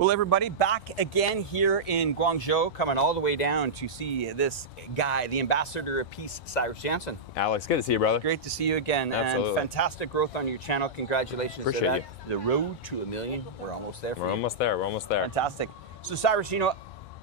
Well, everybody, back again here in Guangzhou, coming all the way down to see this guy, the Ambassador of Peace, Cyrus Jansen. Alex, good to see you, brother. Great to see you again. Absolutely. And fantastic growth on your channel. Congratulations. Appreciate you. The road to 1 million, we're almost there. We're almost there. We're almost there. Fantastic. So, Cyrus, you know,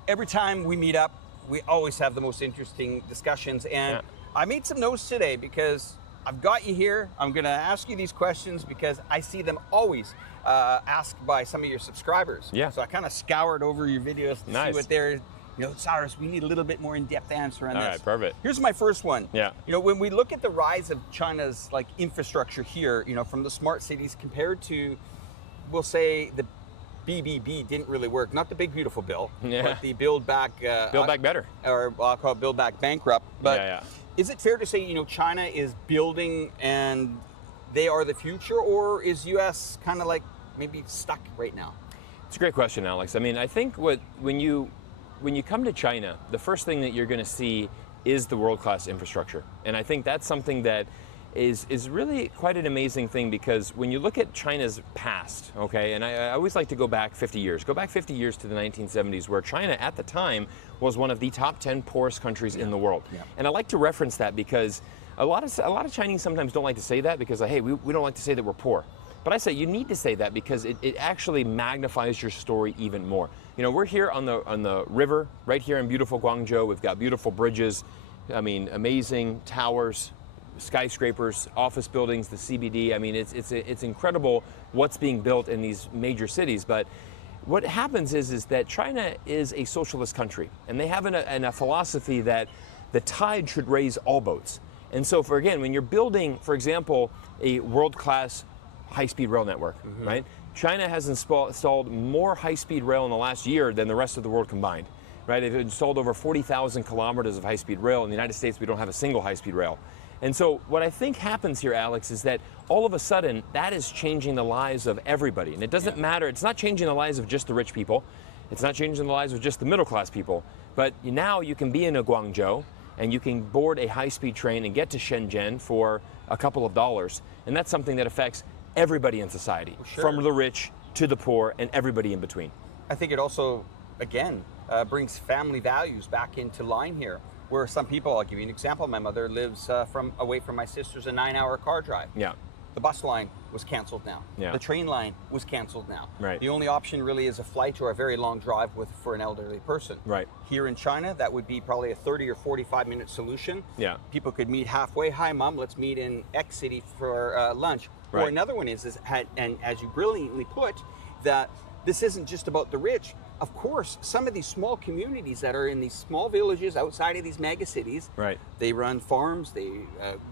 every time we meet up, we always have the most interesting discussions. And I made some notes today because I've got you here. I'm going to ask you these questions because I see them always asked by some of your subscribers. Yeah. So I kind of scoured over your videos to see what they're, you know, Cyrus, we need a little bit more in-depth answer on this. All right, perfect. Here's my first one. Yeah. You know, when we look at the rise of China's like infrastructure here, you know, from the smart cities compared to, we'll say the BBB didn't really work, not the big beautiful bill, but the Build Back Better, or I'll call it Build Back Bankrupt. But is it fair to say, you know, China is building and they are the future, or is US kind of like maybe stuck right now? It's a great question, Alex. I mean, I think when you come to China, the first thing that you're going to see is the world-class infrastructure, and I think that's something that is really quite an amazing thing, because when you look at China's past, okay, and I always like to go back 50 years. Go back 50 years to the 1970s, where China at the time was one of the top 10 poorest countries in the world. And I like to reference that because a lot of Chinese sometimes don't like to say that because, hey, we don't like to say that we're poor. But I say you need to say that because it actually magnifies your story even more. You know, we're here on the river, right here in beautiful Guangzhou. We've got beautiful bridges, I mean, amazing towers, skyscrapers, office buildings, the CBD. I mean, it's incredible what's being built in these major cities. But what happens is that China is a socialist country, and they have a philosophy that the tide should raise all boats. And so, when you're building, for example, a world-class high-speed rail network, right? China has installed more high-speed rail in the last year than the rest of the world combined, right? They've installed over 40,000 kilometers of high-speed rail. In the United States, we don't have a single high-speed rail. And so what I think happens here, Alex, is that all of a sudden, that is changing the lives of everybody. And it doesn't matter, it's not changing the lives of just the rich people. It's not changing the lives of just the middle-class people. But now you can be in a Guangzhou, and you can board a high-speed train and get to Shenzhen for a couple of dollars. And that's something that affects everybody in society, from the rich to the poor and everybody in between. I think it also, again, brings family values back into line here, where some people, I'll give you an example, my mother lives away from my sister's a 9-hour car drive. Yeah. The bus line was canceled now. Yeah. The train line was canceled now. Right. The only option really is a flight or a very long drive for an elderly person. Right. Here in China, that would be probably a 30 or 45-minute solution. Yeah. People could meet halfway. Hi, Mom, let's meet in X city for lunch. Right. Or another one and as you brilliantly put, that this isn't just about the rich. Of course, some of these small communities that are in these small villages outside of these mega cities, right, they run farms, they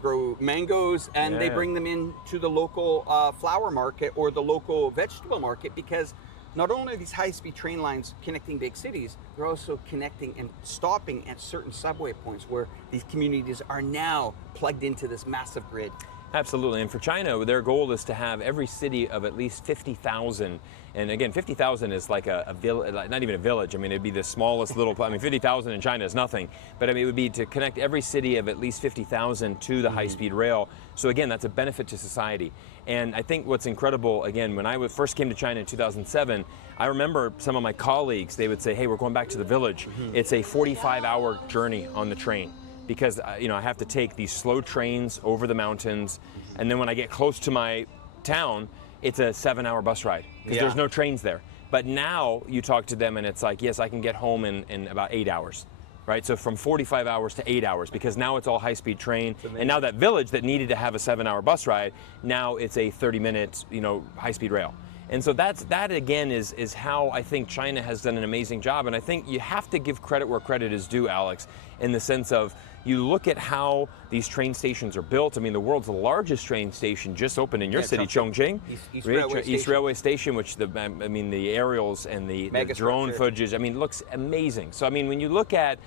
grow mangoes, and they bring them into the local flower market or the local vegetable market, because not only are these high-speed train lines connecting big cities, they're also connecting and stopping at certain subway points where these communities are now plugged into this massive grid. Absolutely, and for China, their goal is to have every city of at least 50,000, and again, 50,000 is like a village, not even a village. I mean, it'd be the smallest little. I mean, 50,000 in China is nothing, but I mean, it would be to connect every city of at least 50,000 to the high-speed rail. So again, that's a benefit to society. And I think what's incredible, again, when I first came to China in 2007, I remember some of my colleagues, they would say, "Hey, we're going back to the village. It's a 45-hour journey on the train." Because you know, I have to take these slow trains over the mountains, and then when I get close to my town, it's a 7-hour bus ride because there's no trains there. But now you talk to them and it's like, yes, I can get home in about 8 hours, right? So from 45 hours to 8 hours, because now it's all high-speed train, and now that village that needed to have a 7-hour bus ride, now it's a 30-minute, you know, high-speed rail. And so that again is how I think China has done an amazing job. And I think you have to give credit where credit is due, Alex, in the sense of you look at how these train stations are built. I mean, the world's largest train station just opened in your city, Chongqing. East Railway Station, which the aerials and the drone footage, I mean, looks amazing. So I mean, when you look at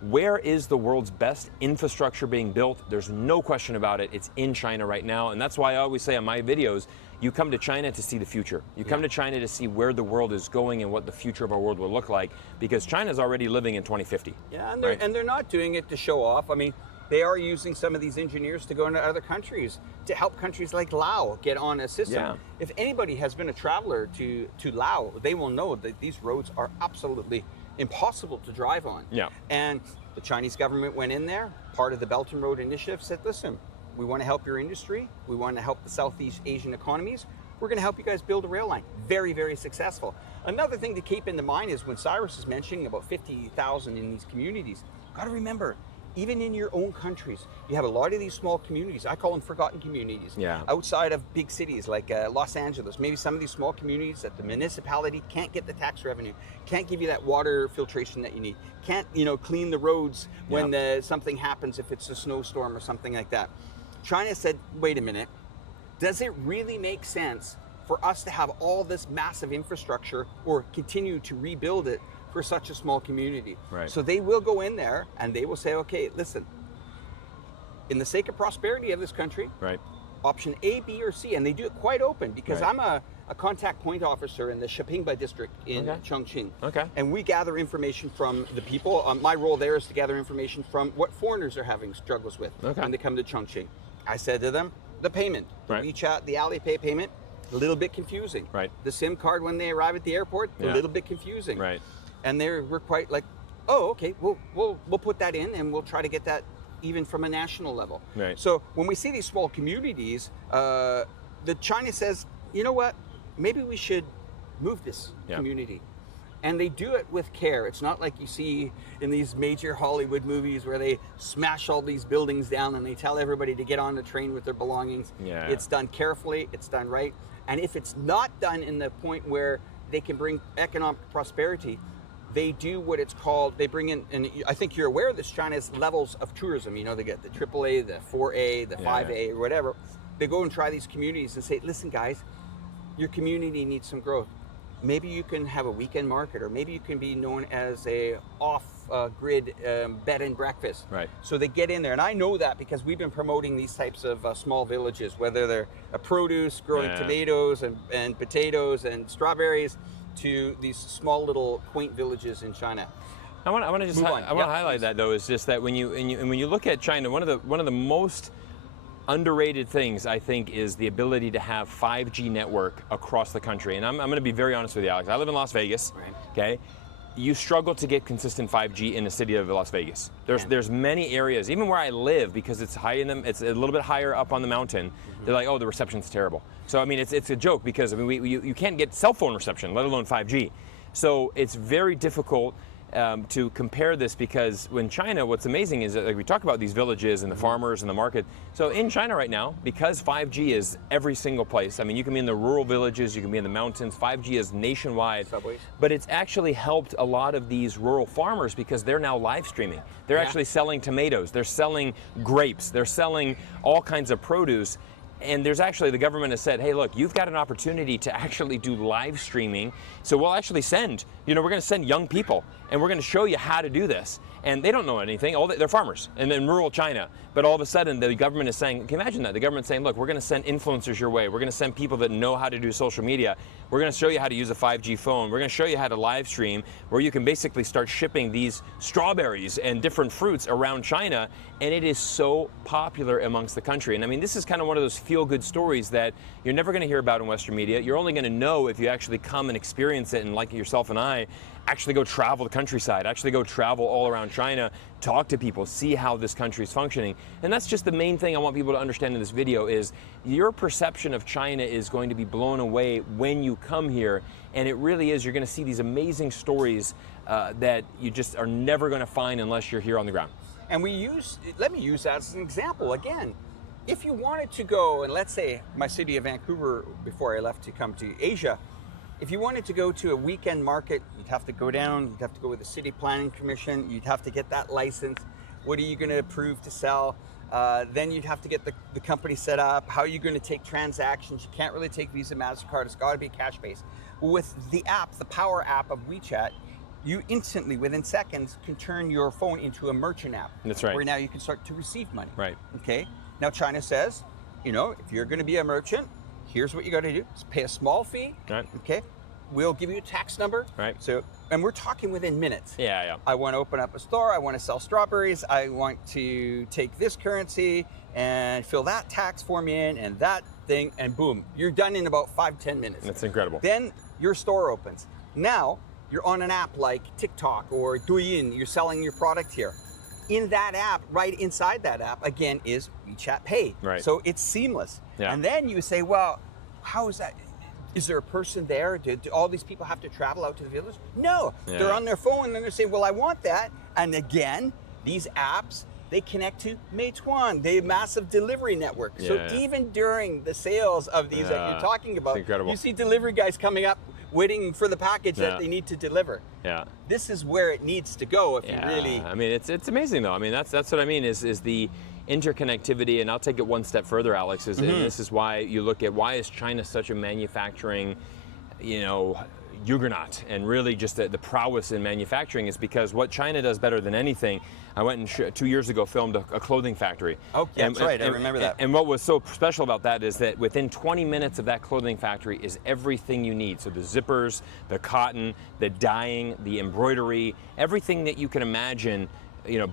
where is the world's best infrastructure being built, there's no question about it. It's in China right now. And that's why I always say on my videos, you come to China to see the future. You come to China to see where the world is going and what the future of our world will look like, because China's already living in 2050. Yeah, and they're not doing it to show off. I mean, they are using some of these engineers to go into other countries to help countries like Laos get on a system. Yeah. If anybody has been a traveler to Laos, they will know that these roads are absolutely impossible to drive on. Yeah. And the Chinese government went in there, part of the Belt and Road Initiative, said, listen, we want to help your industry. We want to help the Southeast Asian economies. We're going to help you guys build a rail line. Very, very successful. Another thing to keep in mind is when Cyrus is mentioning about 50,000 in these communities, got to remember, even in your own countries, you have a lot of these small communities. I call them forgotten communities. Yeah. Outside of big cities like Los Angeles, maybe some of these small communities that the municipality can't get the tax revenue, can't give you that water filtration that you need, can't clean the roads when something happens, if it's a snowstorm or something like that. China said, wait a minute, does it really make sense for us to have all this massive infrastructure or continue to rebuild it for such a small community? Right. So they will go in there and they will say, okay, listen, in the sake of prosperity of this country, Right. option A, B, or C, and they do it quite open because Right. I'm a contact point officer in the Shipingba district in Chongqing. Okay. And we gather information from the people. My role there is to gather information from what foreigners are having struggles with when they come to Chongqing. I said to them, the payment, Right. the WeChat, the Alipay payment, a little bit confusing. Right. The SIM card when they arrive at the airport, a little bit confusing. Right. And we're quite like, oh, okay, we'll put that in and we'll try to get that even from a national level. Right. So when we see these small communities, the China says, you know what, maybe we should move this community. And they do it with care. It's not like you see in these major Hollywood movies where they smash all these buildings down and they tell everybody to get on the train with their belongings. Yeah. It's done carefully, it's done right. And if it's not done in the point where they can bring economic prosperity, they do what it's called, they bring in, and I think you're aware of this, China's levels of tourism. They get the AAA, the 4A, the 5A, or whatever. They go and try these communities and say, listen guys, your community needs some growth. Maybe you can have a weekend market, or maybe you can be known as a off-grid bed and breakfast. Right. So they get in there, and I know that because we've been promoting these types of small villages, whether they're produce, growing tomatoes and potatoes and strawberries, to these small little quaint villages in China. I want to just highlight that though, is just that when you look at China, one of the most underrated things, I think, is the ability to have 5G network across the country. And I'm going to be very honest with you, Alex. I live in Las Vegas. Right. Okay. You struggle to get consistent 5G in the city of Las Vegas. There's many areas, even where I live, because it's it's a little bit higher up on the mountain. They're like, oh, the reception's terrible. So I mean, it's a joke because I mean, you can't get cell phone reception, let alone 5G. So it's very difficult to compare this, because when China, what's amazing is that, like, we talk about these villages and the farmers and the market. So in China right now, because 5G is every single place, I mean, you can be in the rural villages, you can be in the mountains, 5G is nationwide. Subways. But it's actually helped a lot of these rural farmers because they're now live streaming. They're actually selling tomatoes, they're selling grapes, they're selling all kinds of produce. And there's actually, the government has said, hey, look, you've got an opportunity to actually do live streaming. So we'll actually send, we're going to send young people, and we're going to show you how to do this. And they don't know anything. They're farmers in rural China. But all of a sudden, the government is saying, can you imagine that? The government's saying, look, we're going to send influencers your way. We're going to send people that know how to do social media. We're going to show you how to use a 5G phone. We're going to show you how to live stream, where you can basically start shipping these strawberries and different fruits around China. And it is so popular amongst the country. And I mean, this is kind of one of those feel-good stories that you're never going to hear about in Western media. You're only going to know if you actually come and experience it, and like yourself and I, actually go travel the countryside, actually go travel all around China, talk to people, see how this country is functioning. And that's just the main thing I want people to understand in this video, is your perception of China is going to be blown away when you come here. And it really is, you're going to see these amazing stories that you just are never going to find unless you're here on the ground. And let me use that as an example again. If you wanted to go, and let's say my city of Vancouver, before I left to come to Asia, if you wanted to go to a weekend market, you'd have to go down, you'd have to go with the City Planning Commission, you'd have to get that license. What are you going to approve to sell? Then you'd have to get the company set up. How are you going to take transactions? You can't really take Visa, MasterCard. It's got to be cash-based. With the app, the power app of WeChat, you instantly, within seconds, can turn your phone into a merchant app. That's right. Where now you can start to receive money. Right. Okay. Now China says, if you're going to be a merchant, here's what you got to do: is pay a small fee. Right. Okay. we'll give you a tax number. Right. So, and we're talking within minutes. Yeah, yeah. I want to open up a store. I want to sell strawberries. I want to take this currency and fill that tax form in and that thing, and boom, you're done in about 5-10 minutes. That's incredible. Then your store opens. Now you're on an app like TikTok or Douyin. You're selling your product here. In that app, right inside that app, again, is WeChat Pay. Right. So it's seamless. Yeah. And then you say, well, how is that? Is there a person there? Do all these people have to travel out to the village? No, Yeah. they're on their phone and they're saying, well, I want that. And again, these apps, they connect to Meituan, the massive delivery network. So Yeah. even during the sales of these that you're talking about, incredible. you see delivery guys coming up, waiting for the package Yeah. that they need to deliver. Yeah. This is where it needs to go if you really... I mean, it's amazing though. I mean, that's what I mean is the interconnectivity, and I'll take it one step further, Alex, and this is why you look at why is China such a manufacturing, juggernaut, and really just the prowess in manufacturing is because what China does better than anything. I went and 2 years ago filmed a clothing factory. Oh, yeah, that's right. I remember that. And what was so special about that is that within 20 minutes of that clothing factory is everything you need. So the zippers, the cotton, the dyeing, the embroidery, everything that you can imagine,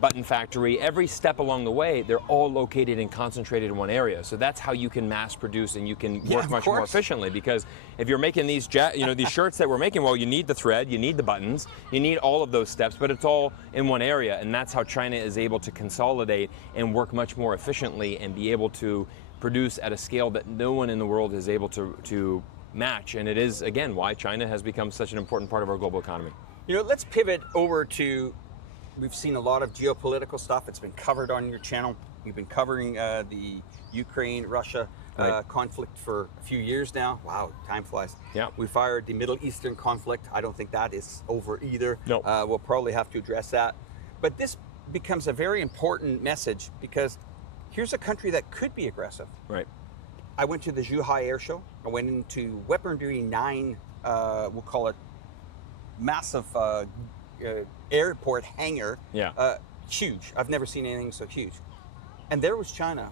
button factory, every step along the way, they're all located and concentrated in one area. So that's how you can mass produce and you can work much more efficiently, because if you're making these these shirts that we're making, well, you need the thread, you need the buttons, you need all of those steps, but it's all in one area, and that's how China is able to consolidate and work much more efficiently and be able to produce at a scale that no one in the world is able to match. And it is, again, why China has become such an important part of our global economy. Let's pivot over to, we've seen a lot of geopolitical stuff. It's been covered on your channel. We've been covering the Ukraine-Russia conflict for a few years now. Wow, time flies. Yeah. We fired the Middle Eastern conflict. I don't think that is over either. No. We'll probably have to address that. But this becomes a very important message because here's a country that could be aggressive. Right. I went to the Zhuhai Air Show. I went into Weaponry 9, we'll call it massive airport hangar. Yeah. Huge. I've never seen anything so huge. And there was China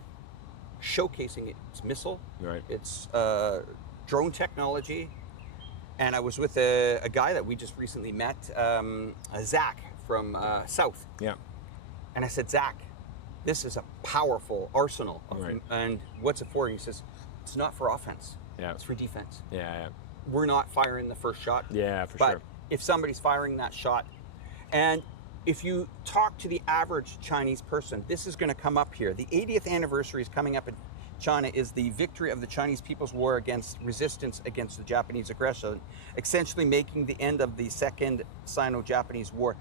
showcasing its missile, Right. its drone technology. And I was with a guy that we just recently met, Zach from South. Yeah. And I said, Zach, this is a powerful arsenal. Right. And what's it for? He says, it's not for offense. Yeah. It's for defense. Yeah. We're not firing the first shot. Yeah, for but sure. if somebody's firing that shot, and if you talk to the average Chinese person, this is going to come up here. The 80th anniversary is coming up in China, is the victory of the Chinese People's War against resistance against the Japanese aggression, essentially making the end of the Second Sino-Japanese War.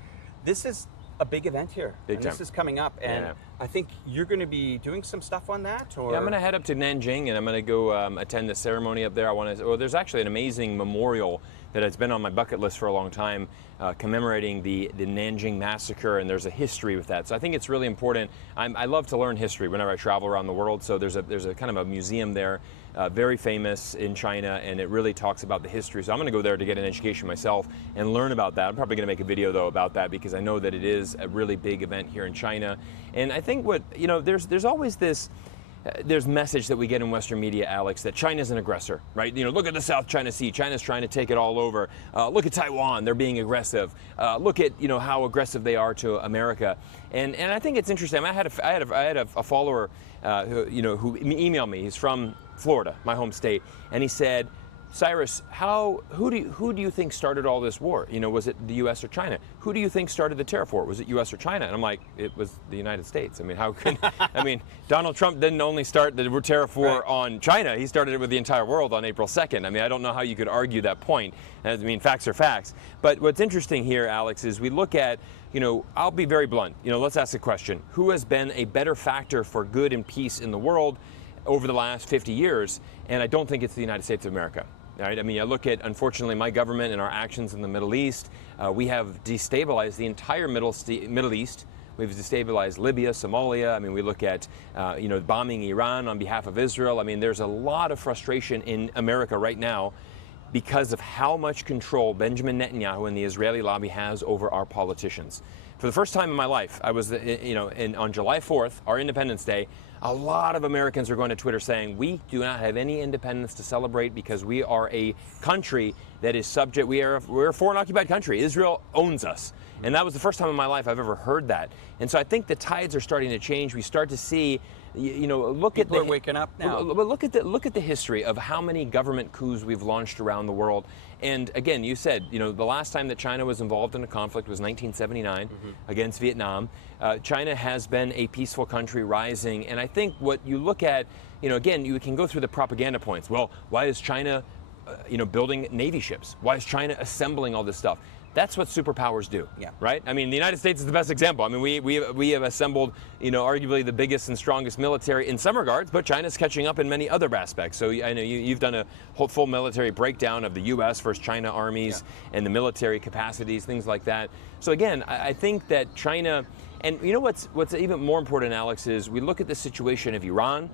This is a big event here. Big and time. This is coming up, and I think you're going to be doing some stuff on that. Or Yeah, I'm going to head up to Nanjing and I'm going to go attend the ceremony up there. There's actually an amazing memorial that has been on my bucket list for a long time, commemorating the Nanjing massacre, and there's a history with that. So I think it's really important. I love to learn history whenever I travel around the world. So there's a kind of a museum there, very famous in China, and it really talks about the history. So I'm going to go there to get an education myself and learn about that. I'm probably going to make a video though about that because I know that it is a really big event here in China. And I think there's always this. There's message that we get in Western media, Alex, that China's an aggressor, right? Look at the South China Sea. China's trying to take it all over. Look at Taiwan. They're being aggressive. Look at how aggressive they are to America. And I think it's interesting. I had a follower who emailed me. He's from Florida, my home state, and he said, Cyrus, who do you think started all this war? Was it the U.S. or China? Who do you think started the tariff war? Was it U.S. or China? And I'm like, it was the United States. I mean, how could? Donald Trump didn't only start the tariff war on China. He started it with the entire world on April 2nd. I mean, I don't know how you could argue that point. I mean, facts are facts. But what's interesting here, Alex, is we look at, I'll be very blunt. Let's ask a question. Who has been a better factor for good and peace in the world over the last 50 years? And I don't think it's the United States of America. Right? I mean, I look at, unfortunately, my government and our actions in the Middle East. We have destabilized the entire Middle East. We've destabilized Libya, Somalia. I mean, we look at, bombing Iran on behalf of Israel. I mean, there's a lot of frustration in America right now. because of how much control Benjamin Netanyahu and the Israeli lobby has over our politicians. For the first time in my life, I was, on July 4th, our Independence Day, a lot of Americans are going to Twitter saying, we do not have any independence to celebrate because we are a country that is subject, we're a foreign occupied country. Israel owns us. And that was the first time in my life I've ever heard that. And so I think the tides are starting to change. We start to see, People are waking up now. But look at the history of how many government coups we've launched around the world. And again, you said, the last time that China was involved in a conflict was 1979 against Vietnam. China has been a peaceful country rising. And I think what you look at, again, you can go through the propaganda points. Well, why is China, building Navy ships? Why is China assembling all this stuff? That's what superpowers do, right? I mean, the United States is the best example. I mean, we have assembled, arguably the biggest and strongest military in some regards, but China's catching up in many other aspects. So I know you've done a full military breakdown of the U.S. versus China armies and the military capacities, things like that. So again, I think that China, and what's even more important, Alex, is we look at the situation of Iran,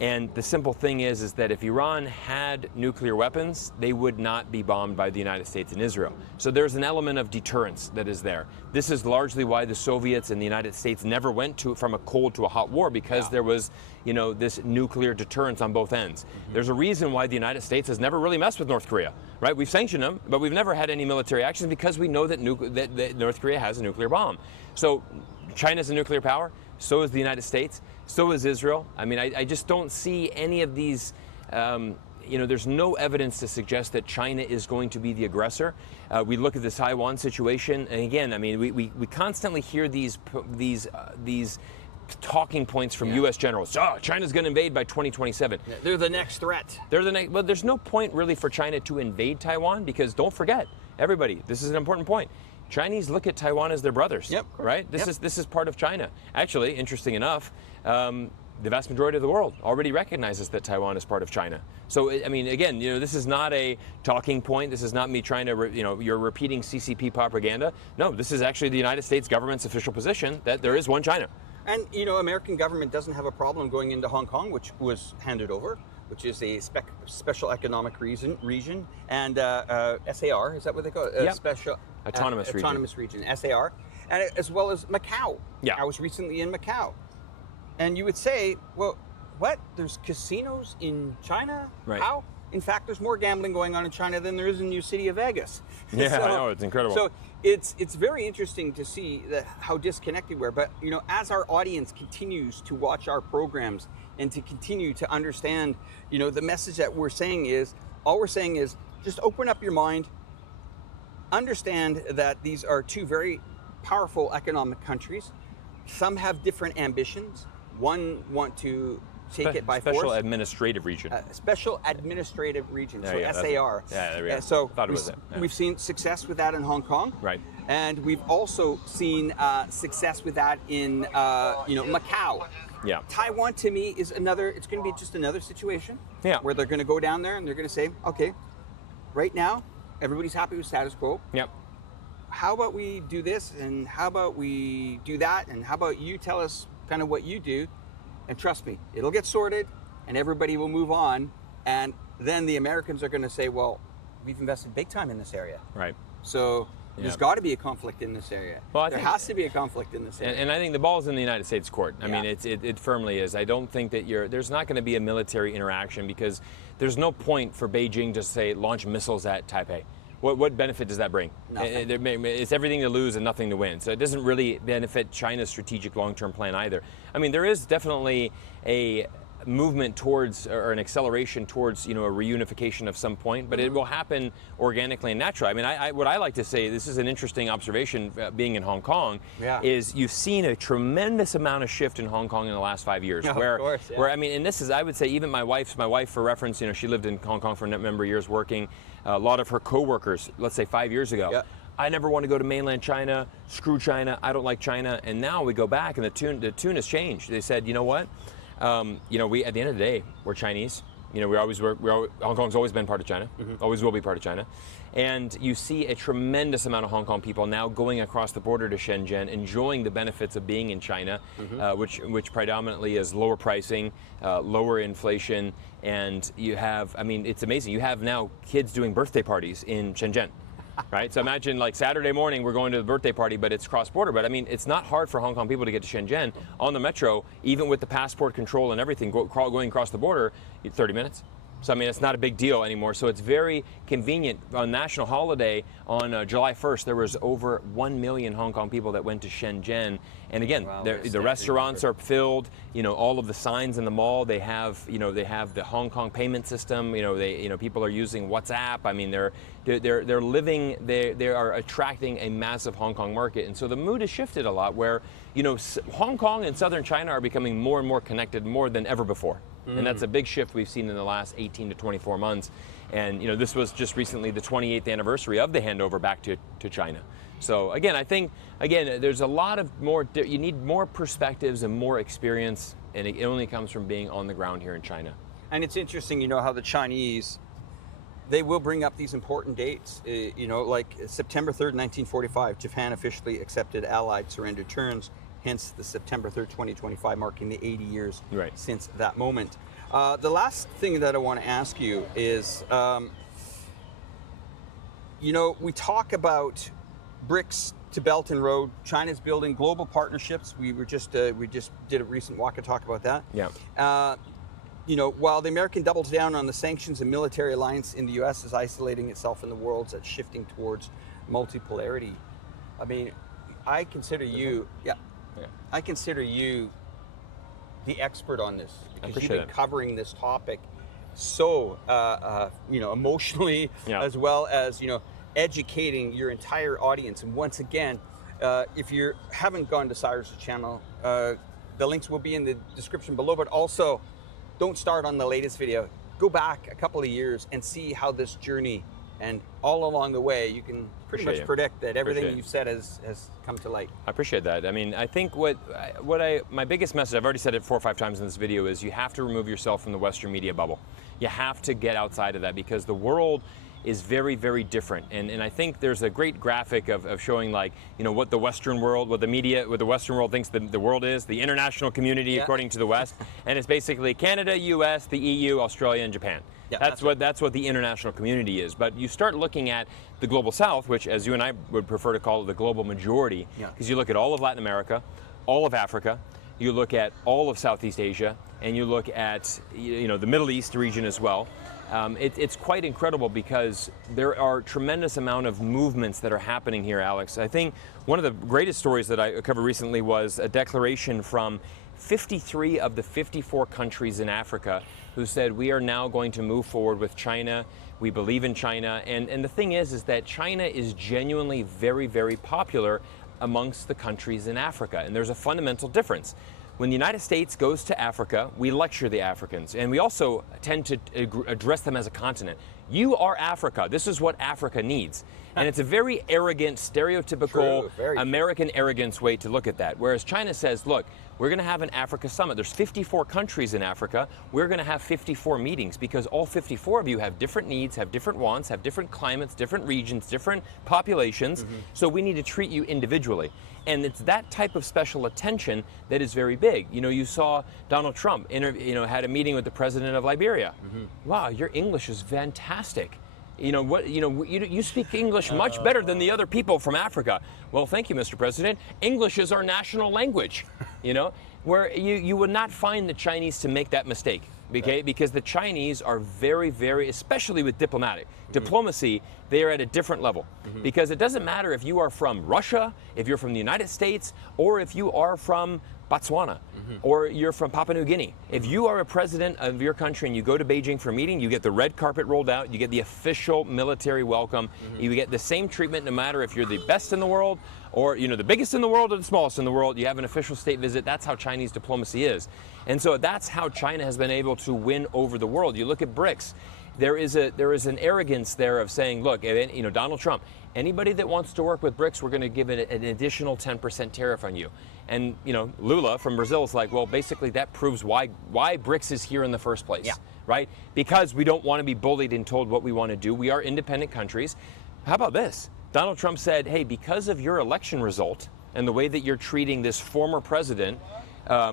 and the simple thing is that if Iran had nuclear weapons, they would not be bombed by the United States and Israel. So there's an element of deterrence that is there. This is largely why the Soviets and the United States never went from a cold to a hot war, because there was, this nuclear deterrence on both ends. There's a reason why the United States has never really messed with North Korea, right? We've sanctioned them, but we've never had any military actions because we know that North Korea has a nuclear bomb. So China's a nuclear power, so is the United States, so is Israel. I mean, I just don't see any of these, there's no evidence to suggest that China is going to be the aggressor. We look at the Taiwan situation, and again, I mean, we constantly hear these talking points from U.S. generals. China's going to invade by 2027. They're the next threat. Well, there's no point really for China to invade Taiwan, because don't forget, everybody, this is an important point. Chinese look at Taiwan as their brothers, right? This is part of China. Actually, interesting enough, the vast majority of the world already recognizes that Taiwan is part of China. So, I mean, again, this is not a talking point. This is not me trying to, you're repeating CCP propaganda. No, this is actually the United States government's official position that there is one China. And, American government doesn't have a problem going into Hong Kong, which was handed over, which is a special economic region, and SAR, is that what they call it? Special Autonomous region, SAR, and as well as Macau. Yeah. I was recently in Macau. And you would say, well, what? There's casinos in China? Right. How? In fact, there's more gambling going on in China than there is in the new city of Vegas. Yeah, I know, it's incredible. So it's very interesting to see how disconnected we're. But, as our audience continues to watch our programs and to continue to understand, the message that we're saying is, all we're saying is just open up your mind, understand that these are two very powerful economic countries. Some have different ambitions. One want to take it by force. Special administrative region. Special administrative region, so yeah, SAR. There we go. So Thought it was it. Yeah. We've seen success with that in Hong Kong. Right. And we've also seen success with that in Macau. Yeah. Taiwan, to me, is it's going to be just another situation where they're going to go down there and they're going to say, okay, right now, everybody's happy with status quo. Yep. How about we do this, and how about we do that, and how about you tell us kind of what you do, and trust me, it'll get sorted, and everybody will move on, and then the Americans are going to say, well, we've invested big time in this area. Right. So there's got to be a conflict in this area. Well, there has to be a conflict in this area. And I think the ball's in the United States court. I mean, it firmly is. I don't think that there's not going to be a military interaction, because there's no point for Beijing to say launch missiles at Taipei. What benefit does that bring? Nothing. It's everything to lose and nothing to win. So it doesn't really benefit China's strategic long-term plan either. I mean, there is definitely a movement towards, or an acceleration towards, a reunification of some point, but it will happen organically and naturally. I mean, what I like to say, this is an interesting observation being in Hong Kong, is you've seen a tremendous amount of shift in Hong Kong in the last 5 years. Of course, where, I mean, and this is, I would say, even my wife, for reference, she lived in Hong Kong for a number of years working. A lot of her co-workers, let's say 5 years ago, I never want to go to mainland China, screw China, I don't like China. And now we go back and the tune has changed. They said, you know what? We, at the end of the day, we're Chinese. You know, Hong Kong's always been part of China, always will be part of China. And you see a tremendous amount of Hong Kong people now going across the border to Shenzhen, enjoying the benefits of being in China, which predominantly is lower pricing, lower inflation, and you have, I mean, it's amazing. You have now kids doing birthday parties in Shenzhen. Right, so imagine like Saturday morning we're going to the birthday party, but it's cross-border. But I mean, it's not hard for Hong Kong people to get to Shenzhen on the metro, even with the passport control and everything going across the border, 30 minutes. So I mean, it's not a big deal anymore. So it's very convenient. On national holiday on July 1st, there was over 1 million Hong Kong people that went to Shenzhen. And again, wow, the restaurants are filled. You know, all of the signs in the mall, they have the Hong Kong payment system. You know, people are using WhatsApp. I mean, they're living. They are attracting a massive Hong Kong market. And so the mood has shifted a lot. Where Hong Kong and southern China are becoming more and more connected, more than ever before. And that's a big shift we've seen in the last 18 to 24 months. And this was just recently the 28th anniversary of the handover back to China. So again, I think, there's a lot of you need more perspectives and more experience, and it only comes from being on the ground here in China. And it's interesting, how the Chinese, they will bring up these important dates. Like September 3rd, 1945, Japan officially accepted Allied surrender terms. Hence the September 3rd, 2025, marking the 80 years since that moment. The last thing that I want to ask you is, we talk about BRICS to Belt and Road. China's building global partnerships. We just did a recent walk and talk about that. Yeah. While the American doubles down on the sanctions and military alliance in the U.S. is isolating itself in the world, that's shifting towards multipolarity. I mean, I consider you, I consider you the expert on this, because you've been covering this topic so emotionally, as well as educating your entire audience. And once again, if you haven't gone to Cyrus's channel, the links will be in the description below. But also, don't start on the latest video. Go back a couple of years and see how this journey, and all along the way, you can pretty much predict that everything you've said has come to light. I appreciate that. I mean, I think my biggest message, I've already said it 4 or 5 times in this video, is you have to remove yourself from the Western media bubble. You have to get outside of that, because the world is very, very different. And I think there's a great graphic of showing, like, what the Western world, what the Western world thinks the world is, the international community according to the West. And it's basically Canada, US, the EU, Australia, and Japan. Yeah, that's what the international community is. But you start looking at the global South, which, as you and I would prefer to call it, the global majority, because you look at all of Latin America, all of Africa, you look at all of Southeast Asia, and you look at the Middle East region as well. It's quite incredible, because there are tremendous amount of movements that are happening here, Alex. I think one of the greatest stories that I covered recently was a declaration from 53 of the 54 countries in Africa who said, we are now going to move forward with China. We believe in China. And the thing is that China is genuinely very, very popular amongst the countries in Africa. And there's a fundamental difference. When the United States goes to Africa, we lecture the Africans, and we also tend to address them as a continent. You are Africa. This is what Africa needs. And it's a very arrogant, stereotypical American arrogance way to look at that. Whereas China says, look, we're going to have an Africa summit. There's 54 countries in Africa. We're going to have 54 meetings, because all 54 of you have different needs, have different wants, have different climates, different regions, different populations. So we need to treat you individually. And it's that type of special attention that is very big. You saw Donald Trump had a meeting with the president of Liberia. Wow, your English is fantastic. You speak English much better than the other people from Africa. Well, thank you, Mr. President. English is our national language. Where you would not find the Chinese to make that mistake. Okay? Because the Chinese are very, very, especially with diplomacy, they are at a different level. Because it doesn't matter if you are from Russia, if you're from the United States, or if you are from Botswana, or you're from Papua New Guinea. If you are a president of your country and you go to Beijing for a meeting, you get the red carpet rolled out, you get the official military welcome, you get the same treatment no matter if you're the best in the world, or the biggest in the world or the smallest in the world. You have an official state visit. That's how Chinese diplomacy is. And so that's how China has been able to win over the world. You look at BRICS. there is an arrogance there of saying, look, Donald Trump, anybody that wants to work with BRICS, we're going to give it an additional 10% tariff on you. And Lula from Brazil is like, well, basically that proves why BRICS is here in the first place, right? Because we don't want to be bullied and told what we want to do. We are independent countries. How about this? Donald Trump said, hey, because of your election result and the way that you're treating this former president,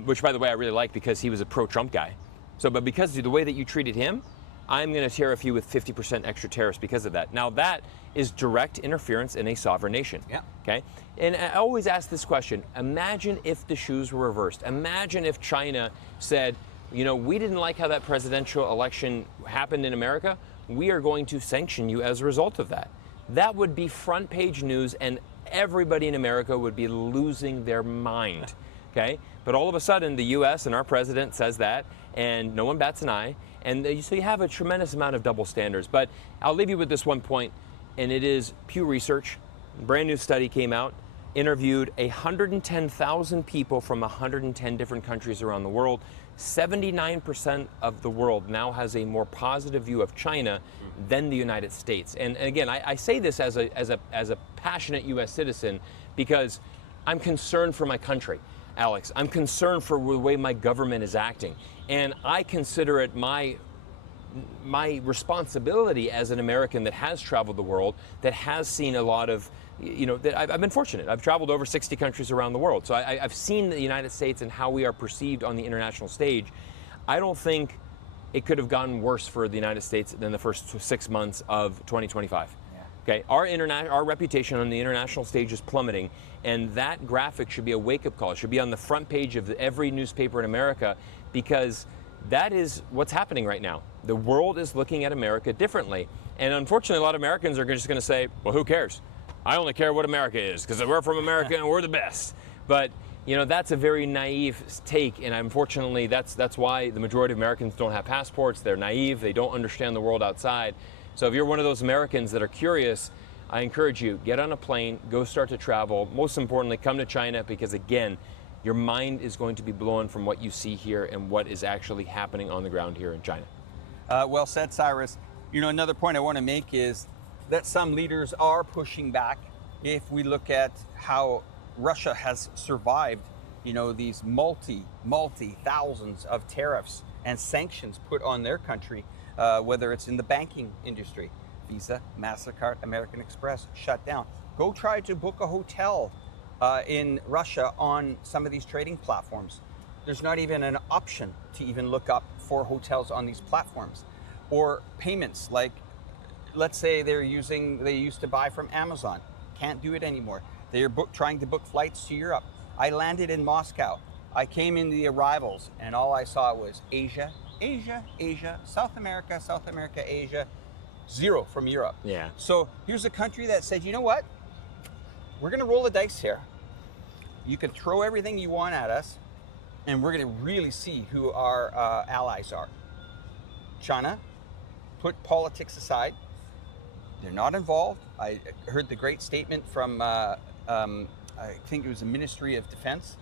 which by the way I really like because he was a pro-Trump guy. But because of the way that you treated him, I'm going to tariff you with 50% extra tariffs because of that. Now that is direct interference in a sovereign nation. Yeah. Okay. And I always ask this question: imagine if the shoes were reversed. Imagine if China said, we didn't like how that presidential election happened in America. We are going to sanction you as a result of that. That would be front page news, and everybody in America would be losing their mind. Okay. But all of a sudden, the U.S. and our president says that, and no one bats an eye. And so you have a tremendous amount of double standards. But I'll leave you with this one point, and it is Pew Research. A brand new study came out, interviewed 110,000 people from 110 different countries around the world. 79% of the world now has a more positive view of China than the United States. And again, I say this as a passionate U.S. citizen because I'm concerned for my country. Alex, I'm concerned for the way my government is acting, and I consider it my responsibility as an American that has traveled the world, that has seen a lot of, that I've been fortunate. I've traveled over 60 countries around the world, so I've seen the United States and how we are perceived on the international stage. I don't think it could have gotten worse for the United States than the first 6 months of 2025. Okay, our reputation on the international stage is plummeting, and that graphic should be a wake-up call. It should be on the front page of every newspaper in America, because that is what's happening right now. The world is looking at America differently, and unfortunately, a lot of Americans are just going to say, "Well, who cares? I only care what America is because we're from America and we're the best." But that's a very naive take, and unfortunately, that's why the majority of Americans don't have passports. They're naive. They don't understand the world outside. So if you're one of those Americans that are curious, I encourage you, get on a plane, go start to travel. Most importantly, come to China, because again, your mind is going to be blown from what you see here and what is actually happening on the ground here in China. Well said, Cyrus. Another point I want to make is that some leaders are pushing back. If we look at how Russia has survived, these multi thousands of tariffs and sanctions put on their country, whether it's in the banking industry, Visa, MasterCard, American Express, shut down. Go try to book a hotel in Russia on some of these trading platforms. There's not even an option to even look up for hotels on these platforms. Or payments, like let's say they used to buy from Amazon, can't do it anymore. They're trying to book flights to Europe. I landed in Moscow. I came in the arrivals, and all I saw was Asia, South America, Asia, zero from Europe. Yeah. So here's a country that said, you know what? We're going to roll the dice here. You can throw everything you want at us, and we're going to really see who our allies are. China, put politics aside. They're not involved. I heard the great statement from, I think it was the Ministry of Defense.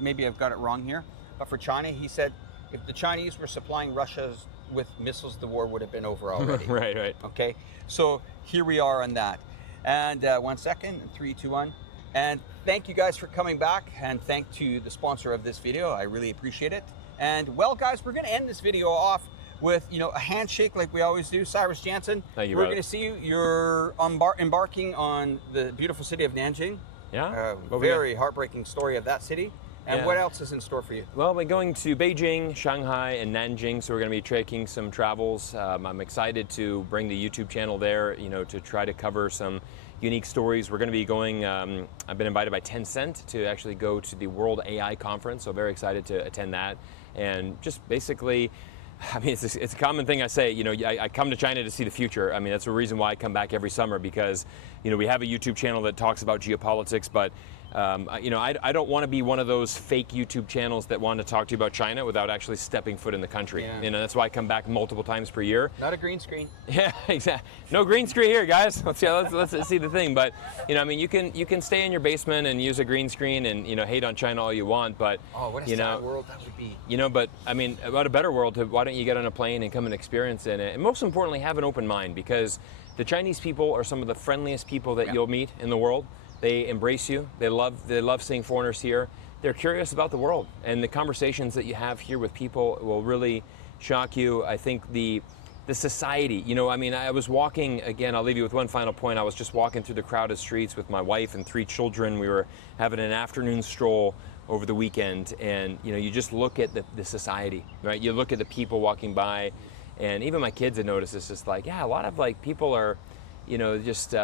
Maybe I've got it wrong here. But for China, he said, if the Chinese were supplying Russia with missiles, the war would have been over already. Right. Okay, so here we are on that. And 1 second, 3, 2, 1. And thank you guys for coming back, and thank to the sponsor of this video. I really appreciate it. And well, guys, we're going to end this video off with a handshake like we always do. Cyrus Jansen, thank you, we're brother. going to see you. You're embarking on the beautiful city of Nanjing. Yeah. Very heartbreaking story of that city. And what else is in store for you? Well, we're going to Beijing, Shanghai, and Nanjing, so we're going to be taking some travels. I'm excited to bring the YouTube channel there, to try to cover some unique stories. We're going to be going, I've been invited by Tencent to actually go to the World AI Conference, so very excited to attend that. And just basically, I mean, it's a common thing I say, I come to China to see the future. I mean, that's the reason why I come back every summer, because, we have a YouTube channel that talks about geopolitics, but I don't want to be one of those fake YouTube channels that want to talk to you about China without actually stepping foot in the country. Yeah. You know, that's why I come back multiple times per year. Not a green screen. Yeah, exactly. No green screen here, guys. Let's see the thing. But I mean, you can stay in your basement and use a green screen and hate on China all you want. But what a sad world that would be. But I mean, about a better world, why don't you get on a plane and come and experience it? And most importantly, have an open mind, because the Chinese people are some of the friendliest people that you'll meet in the world. They embrace you. They love seeing foreigners here. They're curious about the world, and the conversations that you have here with people will really shock you. I think the society, I mean, I was walking, again, I'll leave you with one final point. I was just walking through the crowded streets with my wife and 3 children. We were having an afternoon stroll over the weekend, and you just look at the society, right? You look at the people walking by, and even my kids had noticed this. It's like, a lot of people are, just.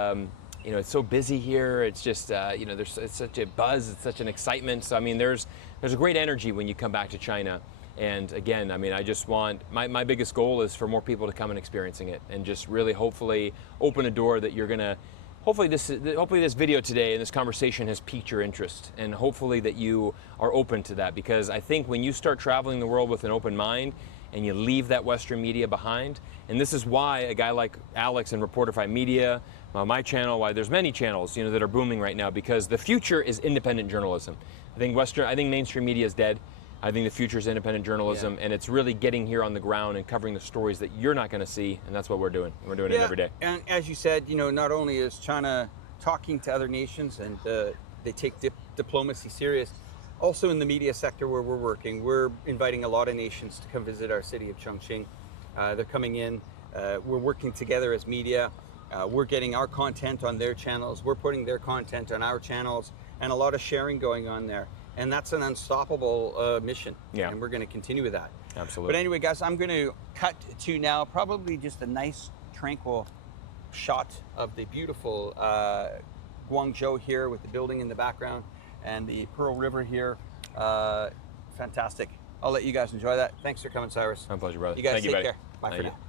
It's so busy here. It's just, it's such a buzz. It's such an excitement. So, I mean, there's a great energy when you come back to China. And again, I mean, I just want, my biggest goal is for more people to come and experiencing it, and just really hopefully open a door that you're going to, hopefully this video today and this conversation has piqued your interest, and hopefully that you are open to that. Because I think when you start traveling the world with an open mind and you leave that Western media behind, and this is why a guy like Alex and Reportify Media, my channel, why there's many channels that are booming right now, because the future is independent journalism. I think mainstream media is dead. I think the future is independent journalism, and it's really getting here on the ground and covering the stories that you're not going to see, and that's what we're doing. We're doing it every day. And as you said, not only is China talking to other nations and they take diplomacy serious, also in the media sector where we're working, we're inviting a lot of nations to come visit our city of Chongqing. They're coming in. We're working together as media. We're getting our content on their channels. We're putting their content on our channels, and a lot of sharing going on there. And that's an unstoppable mission. Yeah. And we're going to continue with that. Absolutely. But anyway, guys, I'm going to cut to now probably just a nice, tranquil shot of the beautiful Guangzhou here with the building in the background and the Pearl River here. Fantastic. I'll let you guys enjoy that. Thanks for coming, Cyrus. My pleasure, brother. You guys Thank take buddy. care. Bye Thank for you. now.